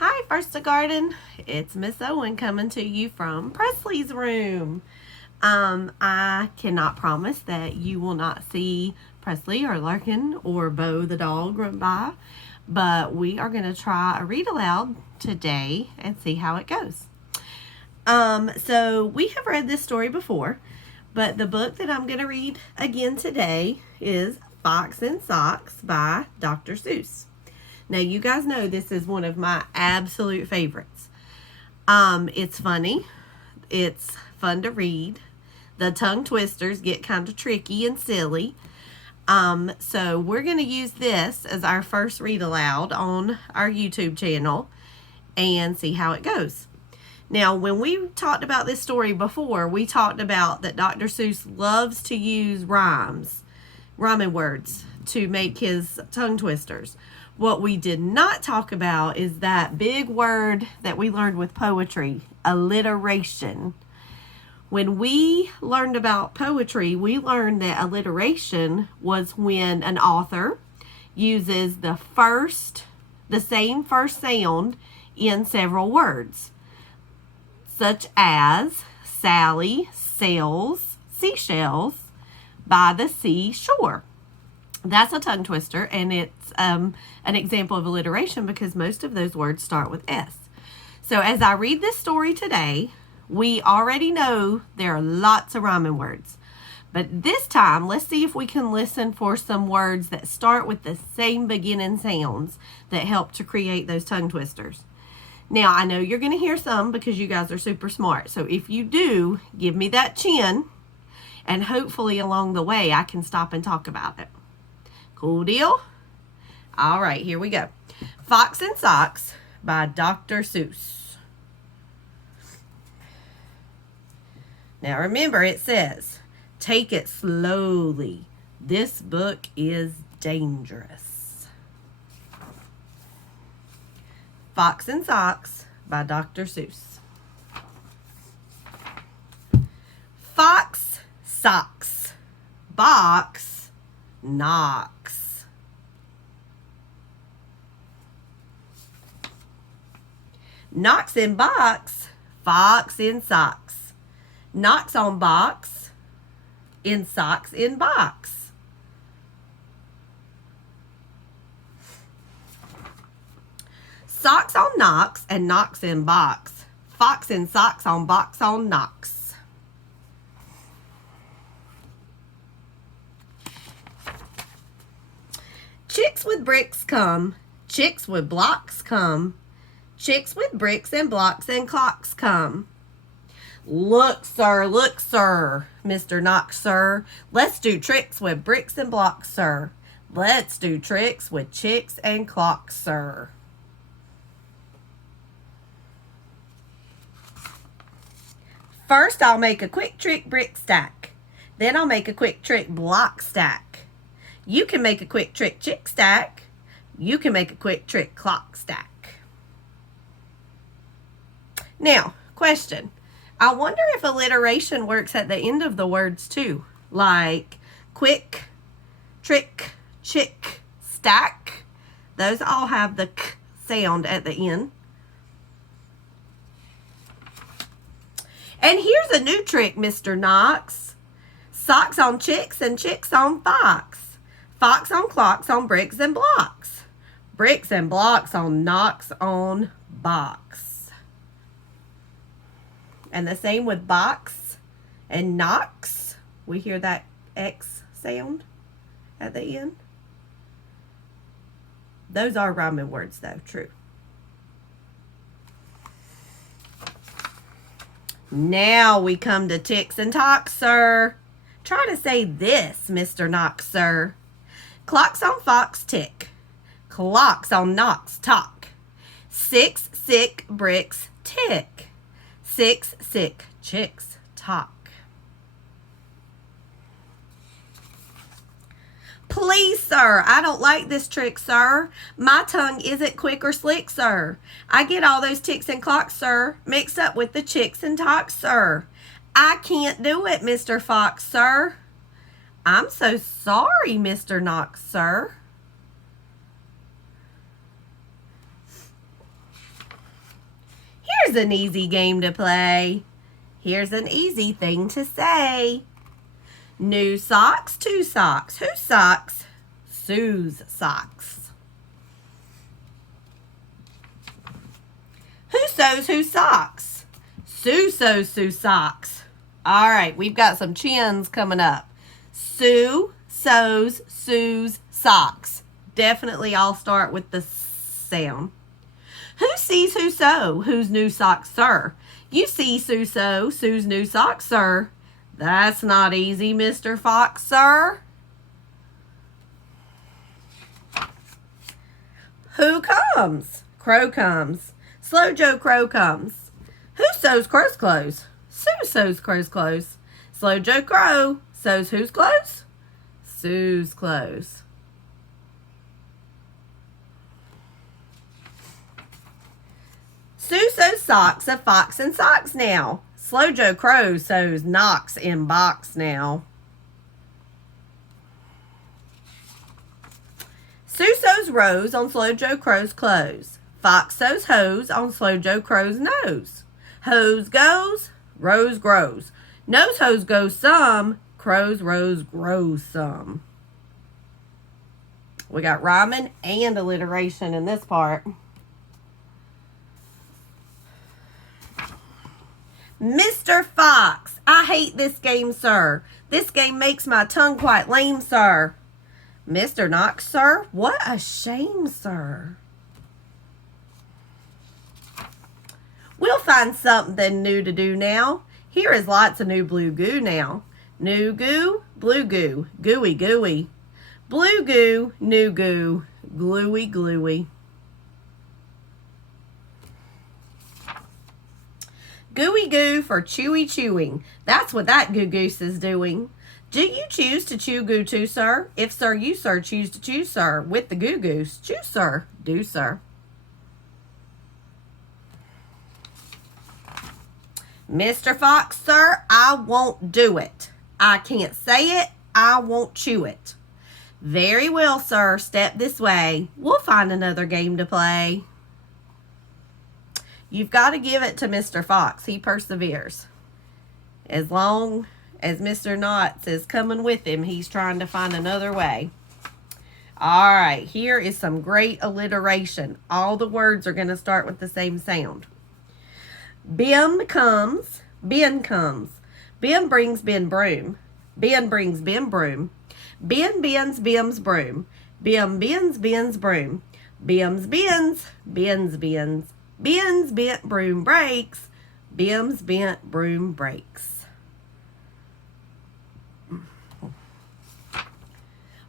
Hi, First to Garden. It's Miss Owen coming to you from Presley's room. I cannot promise that you will not see Presley or Larkin or Bo the dog run by, but we are going to try a read aloud today and see how it goes. So we have read this story before, but the book that I'm going to read again today is Fox and Socks by Dr. Seuss. Now, you guys know this is one of my absolute favorites. It's funny. It's fun to read. The tongue twisters get kind of tricky and silly. So we're going to use this as our first read aloud on our YouTube channel and see how it goes. Now, when we talked about this story before, we talked about that Dr. Seuss loves to use rhyming words to make his tongue twisters. What we did not talk about is that big word that we learned with poetry, alliteration. When we learned about poetry, we learned that alliteration was when an author uses the same first sound in several words, such as Sally sells seashells by the seashore. That's a tongue twister, and it's an example of alliteration because most of those words start with S. So as I read this story today, we already know there are lots of rhyming words. But this time, let's see if we can listen for some words that start with the same beginning sounds that help to create those tongue twisters. Now, I know you're going to hear some because you guys are super smart. So if you do, give me that chin, and hopefully along the way I can stop and talk about it. Cool deal? All right, here we go. Fox and Socks by Dr. Seuss. Now remember, it says, take it slowly. This book is dangerous. Fox and Socks by Dr. Seuss. Fox, socks, box, knocks. Knocks in box, fox in socks. Knocks on box, in socks in box. Socks on knocks and knocks in box. Fox in socks on box on knocks. Chicks with bricks come, chicks with blocks come, chicks with bricks and blocks and clocks come. Look, sir, Mr. Knox, sir. Let's do tricks with bricks and blocks, sir. Let's do tricks with chicks and clocks, sir. First, I'll make a quick trick brick stack. Then I'll make a quick trick block stack. You can make a quick trick chick stack. You can make a quick trick clock stack. Now, question. I wonder if alliteration works at the end of the words too. Like quick, trick, chick, stack. Those all have the k sound at the end. And here's a new trick, Mr. Knox. Socks on chicks and chicks on fox. Fox on clocks on bricks and blocks. Bricks and blocks on knocks on box. And the same with box and knocks. We hear that X sound at the end. Those are rhyming words though, true. Now we come to ticks and tocks, sir. Try to say this, Mr. Knox, sir. Clocks on fox tick. Clocks on knocks talk. 6 sick bricks tick. 6 sick chicks talk. Please, sir, I don't like this trick, sir. My tongue isn't quick or slick, sir. I get all those ticks and clocks, sir, mixed up with the chicks and tocks, sir. I can't do it, Mr. Fox, sir. I'm so sorry, Mr. Knox, sir. Here's an easy game to play. Here's an easy thing to say. New socks, two socks. Whose socks? Sue's socks. Who sews whose socks? Sue sews Sue's socks. All right, we've got some chins coming up. Sue sews Sue's socks. Definitely all start with the sound. Who sees who sew? Whose new socks, sir? You see Sue sew Sue's new socks, sir. That's not easy, Mr. Fox, sir. Who comes? Crow comes. Slow Joe Crow comes. Who sews Crow's clothes? Sue sews Crow's clothes. Slow Joe Crow sews whose clothes? Sue's clothes. Sue sews socks of fox and socks now. Slow Joe Crow sews knocks in box now. Sue sews rose on Slow Joe Crow's clothes. Fox sews hose on Slow Joe Crow's nose. Hose goes, rose grows. Nose hose goes some, Crow's rose grows some. We got rhyming and alliteration in this part. Mr. Fox, I hate this game, sir. This game makes my tongue quite lame, sir. Mr. Knox, sir, what a shame, sir. We'll find something new to do now. Here is lots of new blue goo now. New goo, blue goo, gooey gooey. Blue goo, new goo, gluey gluey. Gooey goo for chewy chewing. That's what that goo goose is doing. Do you choose to chew goo too, sir? If sir, you sir choose to chew, sir, with the goo goose. Chew, sir. Do, sir. Mr. Fox, sir, I won't do it. I can't say it. I won't chew it. Very well, sir. Step this way. We'll find another game to play. You've got to give it to Mr. Fox. He perseveres. As long as Mr. Knots is coming with him, he's trying to find another way. All right, here is some great alliteration. All the words are going to start with the same sound. Bim comes, Ben comes. Ben brings Ben broom. Ben brings Ben broom. Ben bends Bim's broom. Bim bends Ben's broom. Bim's bends, Ben's bends. Ben's bent broom breaks. Bim's bent broom breaks.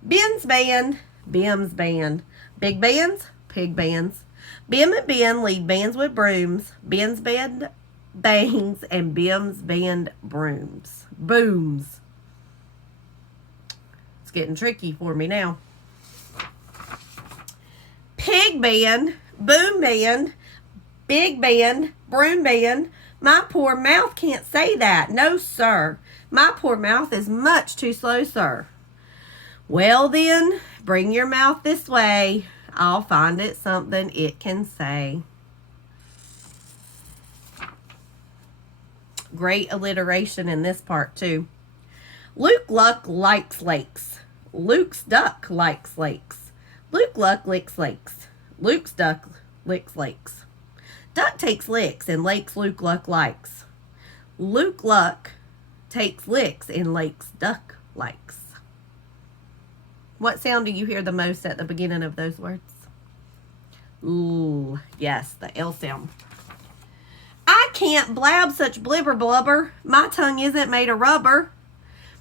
Ben's band, Bim's band. Big bands, pig bands. Bim and Ben lead bands with brooms. Ben's band bangs and Bim's band brooms. Booms. It's getting tricky for me now. Pig band, boom band, big band, broom band. My poor mouth can't say that. No, sir. My poor mouth is much too slow, sir. Well, then, bring your mouth this way. I'll find it something it can say. Great alliteration in this part, too. Luke Luck likes lakes. Luke's duck likes lakes. Luke Luck licks lakes. Luke's duck licks lakes. Duck takes licks and lakes Luke Luck likes. Luke Luck takes licks in lakes duck likes. What sound do you hear the most at the beginning of those words? Ooh, yes, the L sound. I can't blab such blibber blubber. My tongue isn't made of rubber.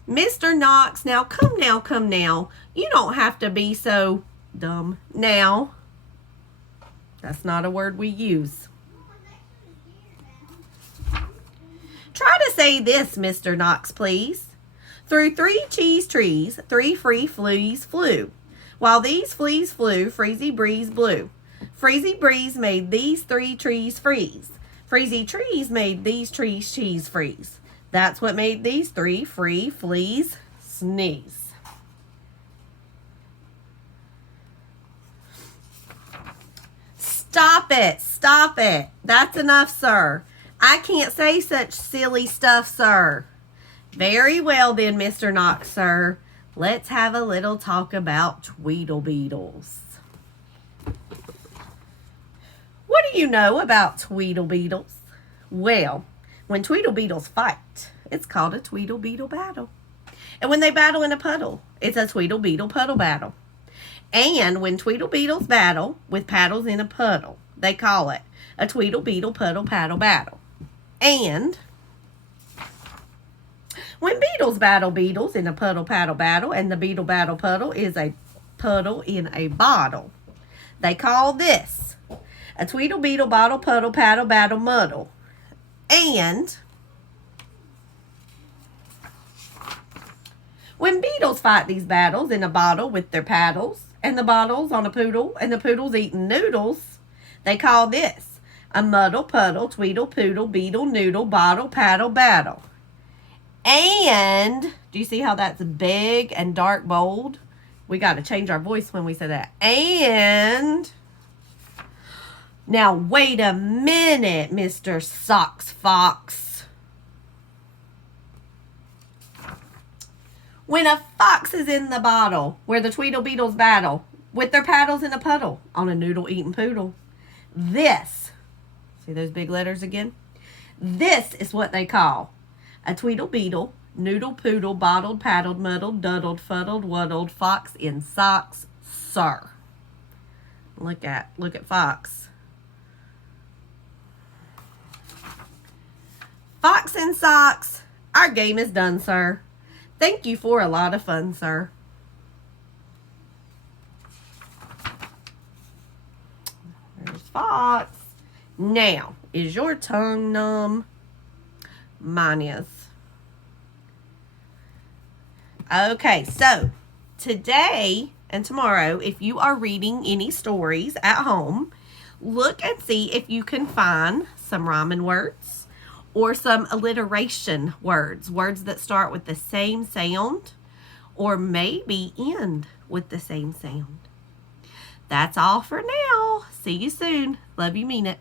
Mr. Knox, now come now, come now. You don't have to be so dumb now. That's not a word we use. Try to say this, Mr. Knox, please. Through 3 cheese trees, 3 free fleas flew. While these fleas flew, Freezy Breeze blew. Freezy Breeze made these 3 trees freeze. Freezy Trees made these trees cheese freeze. That's what made these 3 free fleas sneeze. Stop Stop it. Stop it. That's enough, sir. I can't say such silly stuff, sir. Very well then, Mr. Knox, sir. Let's have a little talk about Tweedlebeetles. What do you know about Tweedlebeetles? Well, when Tweedlebeetles fight, it's called a Tweedlebeetle battle. And when they battle in a puddle, it's a Tweedlebeetle puddle battle. And when Tweedlebeetles battle with paddles in a puddle, they call it a Tweedlebeetle puddle paddle battle. And when beetles battle beetles in a puddle paddle battle, and the beetle battle puddle is a puddle in a bottle, they call this a Tweedlebeetle bottle puddle paddle battle muddle. And when beetles fight these battles in a bottle with their paddles, and the bottle's on a poodle, and the poodle's eating noodles, they call this a muddle puddle tweedle poodle beetle noodle bottle paddle battle. And do you see how that's big and dark bold? We got to change our voice when we say that. And now wait a minute, Mr. Socks Fox. When a fox is in the bottle where the Tweedlebeetles battle with their paddles in a puddle on a noodle-eating poodle, this, see those big letters again? This is what they call a Tweedlebeetle, noodle poodle, bottled, paddled, muddled, duddled, fuddled, wuddled, fox in socks, sir. Look at Fox. Fox in socks, our game is done, sir. Thank you for a lot of fun, sir. There's Fox. Now, is your tongue numb? Mine is. Okay, so today and tomorrow, if you are reading any stories at home, look and see if you can find some rhyming words or some alliteration words, words that start with the same sound or maybe end with the same sound. That's all for now. See you soon. Love you, mean it.